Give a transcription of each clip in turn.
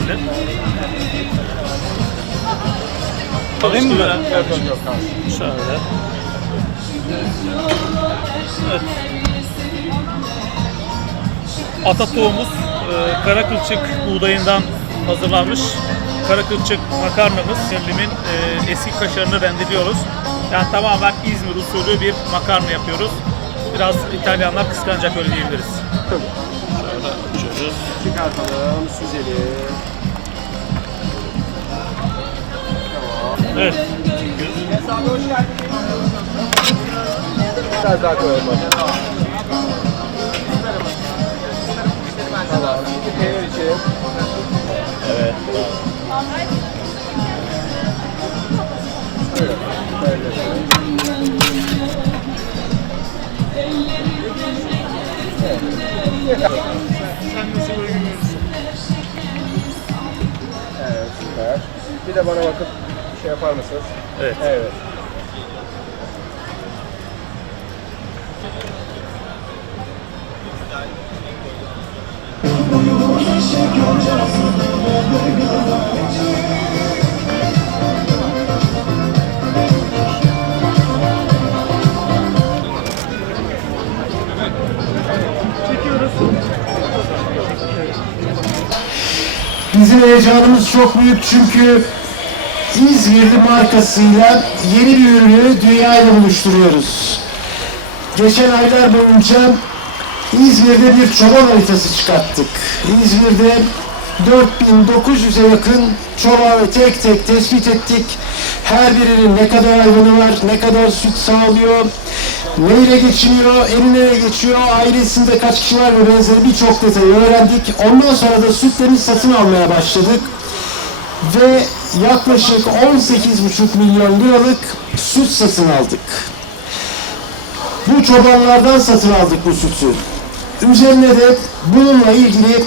İzmirli. Alayım mı? Yok kalsın. Şöyle. Evet. Ata tohumumuz e, kara kılçık buğdayından hazırlanmış. Kara kılçık makarnamız. Şerlimin e, eski kaşarını rendeliyoruz. Yani tamamen İzmir usulü bir makarna yapıyoruz. Biraz İtalyanlar kıskanacak öyle diyebiliriz. Tabii. Şöyle açıyoruz. Çıkartalım süzeli. Tamam. Evet. Biraz daha koyalım. Bir de bana bakıp şey yapar mısınız? Evet. Evet. Bizim heyecanımız çok büyük çünkü İzmirli markasıyla yeni bir ürünü dünyayla buluşturuyoruz. Geçen aylar boyunca İzmir'de bir çoban haritası çıkarttık. İzmir'de 4900'e yakın çobanı tek tek tespit ettik. Her birinin ne kadar hayvanı var, ne kadar süt sağlıyor, neyle geçiniyor, eline geçiyor, ailesinde kaç kişi var ve benzeri birçok detayı öğrendik. Ondan sonra da sütlerini satın almaya başladık. Ve yaklaşık 18,5 milyon liralık süt satın aldık. Bu çobanlardan satın aldık bu sütü. Üzerine de bununla ilgili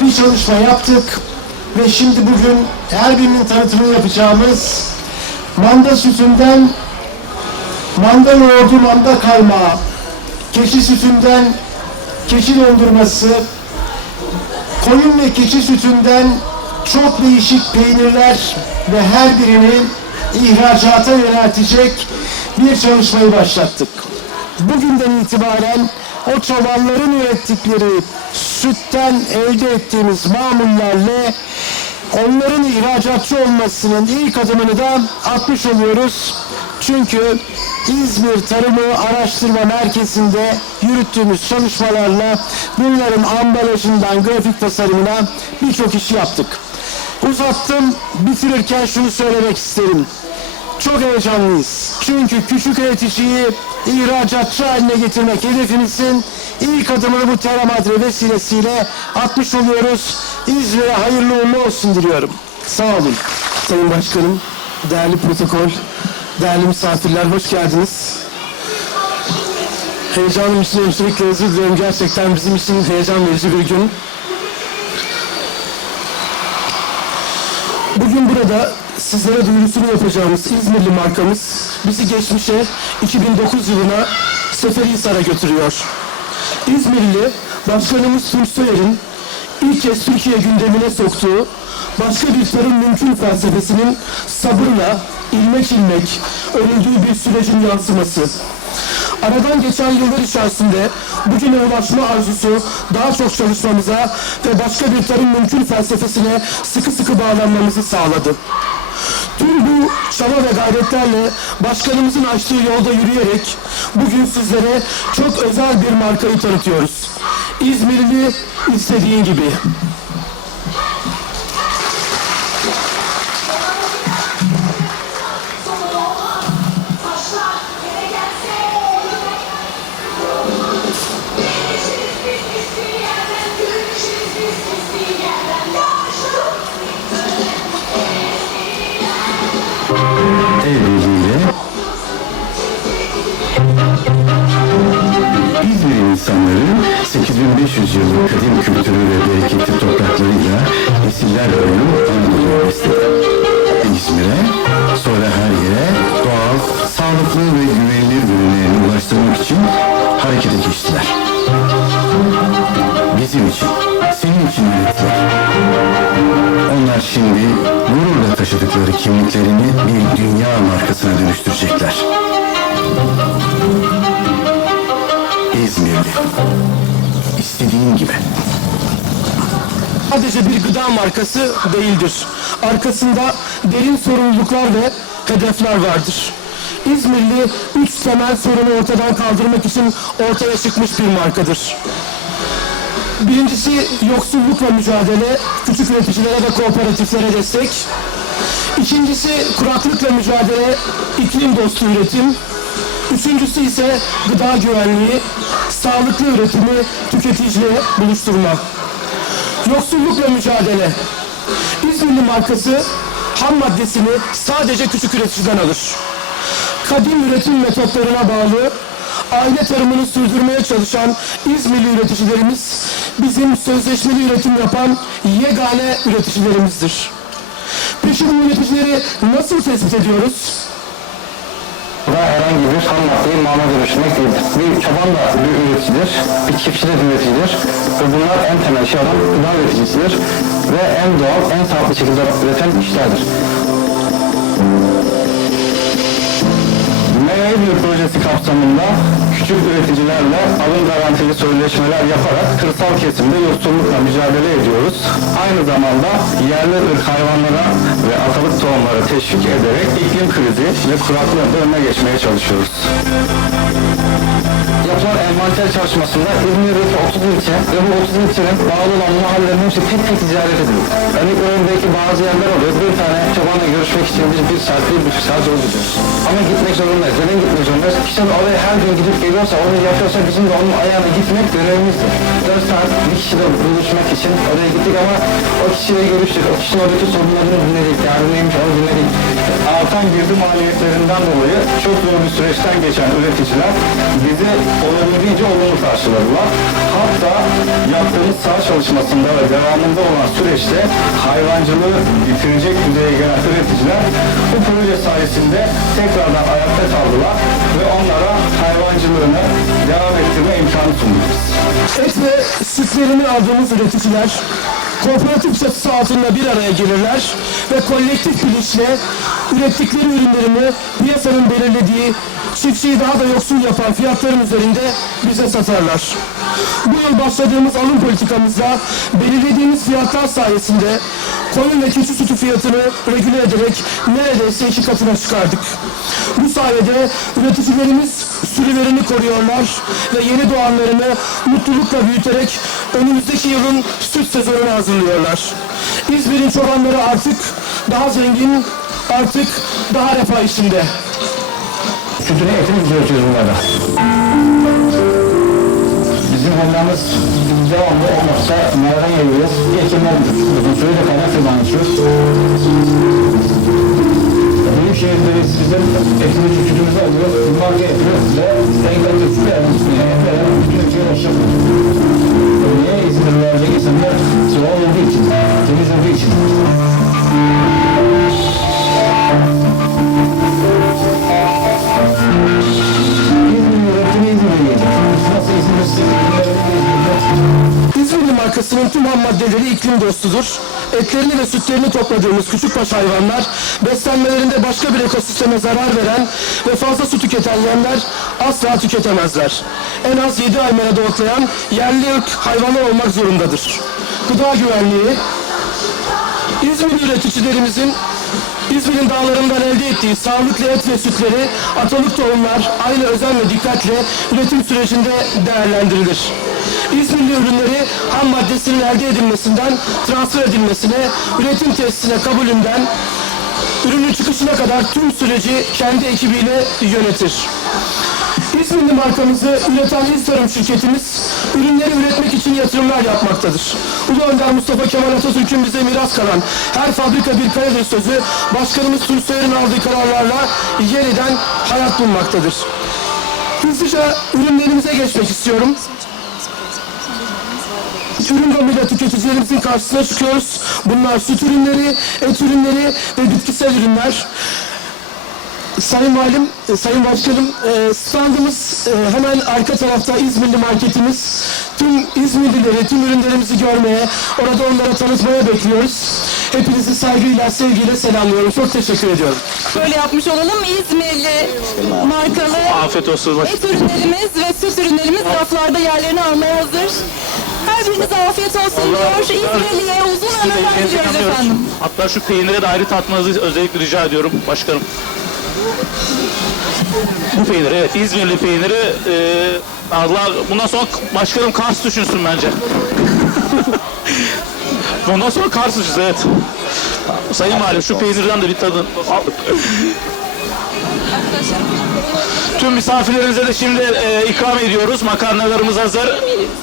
bir çalışma yaptık ve şimdi bugün her birinin tanıtımını yapacağımız manda sütünden manda yoğurdu, manda kaymağı, keçi sütünden keçi dondurması, koyun ve keçi sütünden çok değişik peynirler ve her birini ihracata yöneltecek bir çalışmayı başlattık. Bugünden itibaren o çobanların ürettikleri sütten elde ettiğimiz mamullerle onların ihracatçı olmasının ilk adımını da atmış oluyoruz. Çünkü İzmir Tarımı Araştırma Merkezi'nde yürüttüğümüz çalışmalarla bunların ambalajından grafik tasarımına birçok işi yaptık. Uzattım, bitirirken şunu söylemek isterim. Çok heyecanlıyız. Çünkü küçük üreticiyi ihracatçı haline getirmek hedefimizin ilk adımını bu Teramadre vesilesiyle atmış oluyoruz. İzmir'e hayırlı uğurlu olsun diliyorum. Sağ olun. Sayın Başkanım, değerli protokol, değerli misafirler hoş geldiniz. Heyecanım için öncelikle özür dilerim. Gerçekten bizim için heyecan verici bir gün. Bugün burada sizlere duyurusunu yapacağımız İzmirli markamız bizi geçmişe 2009 yılına Seferihisar'a götürüyor. İzmirli Başkanımız Tunç Soyer'in ilk kez Türkiye gündemine soktuğu başka bir tarım mümkün felsefesinin sabırla ilmek ilmek örüldüğü bir sürecin yansıması. Aradan geçen yıllar içerisinde bugüne ulaşma arzusu daha çok çalışmamıza ve başka bir tarım mümkün felsefesine sıkı sıkı bağlanmamızı sağladı. Tüm bu çaba ve gayretlerle başkanımızın açtığı yolda yürüyerek bugün sizlere çok özel bir markayı tanıtıyoruz. İzmirli istediğin gibi. 8500 yıllık kadim kültürü ve bereketli topraklarıyla nesiller boyu Anadolu'ya besledi. İzmir'e, sonra her yere doğal, sağlıklı ve güvenilir ürünlerini ulaştırmak için harekete geçtiler. Bizim için, senin için ürettiler. ve kimliklerini bir dünya markasına dönüştürecekler. İstediğin gibi. sadece bir gıda markası değildir. Arkasında derin sorumluluklar ve hedefler vardır. İzmirli üç temel sorunu ortadan kaldırmak için ortaya çıkmış bir markadır. Birincisi yoksullukla mücadele, küçük üreticilere ve kooperatiflere destek. İkincisi kuraklıkla mücadele, iklim dostu üretim. Üçüncüsü ise gıda güvenliği, sağlıklı üretimi tüketiciye buluşturma. Yoksullukla mücadele. İzmirli markası ham maddesini sadece küçük üreticiden alır. Kadim üretim metotlarına bağlı aile tarımını sürdürmeye çalışan İzmirli üreticilerimiz bizim sözleşmeli üretim yapan yegane üreticilerimizdir. Peki bu üreticileri nasıl tespit ediyoruz? Bu da herhangi bir ham maddeyi mama değildir. Bir çoban da bir üreticidir, bir çiftçi de bir üreticidir. Ve bunlar en temel şey olan gıda üreticisidir. Ve en doğal, en sağlıklı şekilde üreten işlerdir. M1 projesi kapsamında küçük üreticilerle alım garantili sözleşmeler yaparak kırsal kesimde yoksullukla mücadele ediyoruz. Aynı zamanda yerli ırk hayvanlara ve atalık tohumları teşvik ederek iklim krizi ve kuraklığın önüne geçmeye çalışıyoruz. Yapılan envanter çalışmasında İzmir'deki 30 ilçe ve bu 30 ilçenin bağlı olan mahallelerin hepsi tek tek ziyaret edildi. Örnek veriyorum bazı yerler oluyor. Bir tane çobanla görüşmek için biz bir saat, bir buçuk saat yol gidiyoruz. Ama gitmek zorundayız. Neden gitmek zorundayız? Kişi de oraya her gün gidip geliyorsa, onu yapıyorsa bizim de onun ayağına gitmek görevimizdir. 4 saat bir kişiyle buluşmak için oraya gittik ama o kişiyle görüştük. O kişinin oradaki sorunlarını dinledik. Derdi neymiş onu dinledik. Artan girdi maliyetlerinden dolayı çok zor bir süreçten geçen üreticiler bizi olabildiğince olumlu karşıladılar. Hatta yaptığımız saha çalışmasında ve devamında olan süreçte hayvancılığı bitirecek düzeye gelen üreticiler bu proje sayesinde tekrardan ayakta kaldılar ve onlara hayvancılığını devam ettirme imkanı sunduk. Et ve sütlerini aldığımız üreticiler kooperatif çatısı altında bir araya gelirler ve kolektif bilinçle ürettikleri ürünlerini piyasanın belirlediği çiftçiyi daha da yoksul yapan fiyatların üzerinde bize satarlar. Bu yıl başladığımız alım politikamızda belirlediğimiz fiyatlar sayesinde koyun ve keçi sütü fiyatını regüle ederek neredeyse iki katına çıkardık. Bu sayede üreticilerimiz sürülerini koruyorlar ve yeni doğanlarını mutlulukla büyüterek önümüzdeki yılın süt sezonuna hazırlıyorlar. İzmir'in çobanları artık daha zengin, artık daha refah içinde. Sütünü etini üretiyoruz bunlarda. Bizim hayvanımız devamlı olmazsa nereden yiyoruz? Ekimden uzun kaynak firmanı içiyoruz. Büyük şehirdeyiz. Bizim etimizi, sütümüzü alıyoruz. Bir marka yapıyoruz ve en kaliteli sütü iklim dostudur. Etlerini ve sütlerini topladığımız küçükbaş hayvanlar beslenmelerinde başka bir ekosisteme zarar veren ve fazla su tüketen yemler asla tüketemezler. En az 7 ay merada otlayan yerli ırk hayvanlar olmak zorundadır. Gıda güvenliği, İzmirli üreticilerimizin İzmir'in dağlarından elde ettiği sağlıklı et ve sütleri atalık tohumlar aynı özen ve dikkatle üretim sürecinde değerlendirilir. İzmirli ürünleri ham maddesinin elde edilmesinden transfer edilmesine, üretim tesisine kabulünden ürünün çıkışına kadar tüm süreci kendi ekibiyle yönetir. İzmirli markamızı üreten İz şirketimiz ürünleri üretmek için yatırımlar yapmaktadır. Ulu Önder Mustafa Kemal Atatürk'ün bize miras kalan her fabrika bir karedir sözü başkanımız Tunçsoyer'in aldığı kararlarla yeniden hayat bulmaktadır. Hızlıca ürünlerimize geçmek istiyorum. Ürün gamıyla tüketicilerimizin karşısına çıkıyoruz. Bunlar süt ürünleri, et ürünleri ve bitkisel ürünler. Sayın Valim, e, Sayın Başkanım, e, standımız e, hemen arka tarafta İzmirli marketimiz. Tüm İzmirlileri, tüm ürünlerimizi görmeye, orada onlara tanıtmaya bekliyoruz. Hepinizi saygıyla, sevgiyle selamlıyorum. Çok teşekkür ediyorum. Böyle yapmış olalım. İzmirli markalı Afiyet olsun. et ürünlerimiz ve süt ürünlerimiz raflarda yerlerini almaya hazır. Her birinize afiyet olsun diyor. İzmirli'ye uzun ömürler diliyoruz efendim. Hatta şu peynire de ayrı tatmanızı özellikle rica ediyorum başkanım. Bu peynir evet İzmirli peyniri e, Allah bundan sonra başkanım Kars düşünsün bence. bundan sonra Kars düşünsün evet. Sayın Valim şu peynirden de bir tadın. Tüm misafirlerimize de şimdi e, ikram ediyoruz. Makarnalarımız hazır.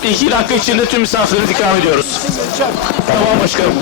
İki dakika içinde tüm misafirlerimize ikram ediyoruz. Tamam başkanım.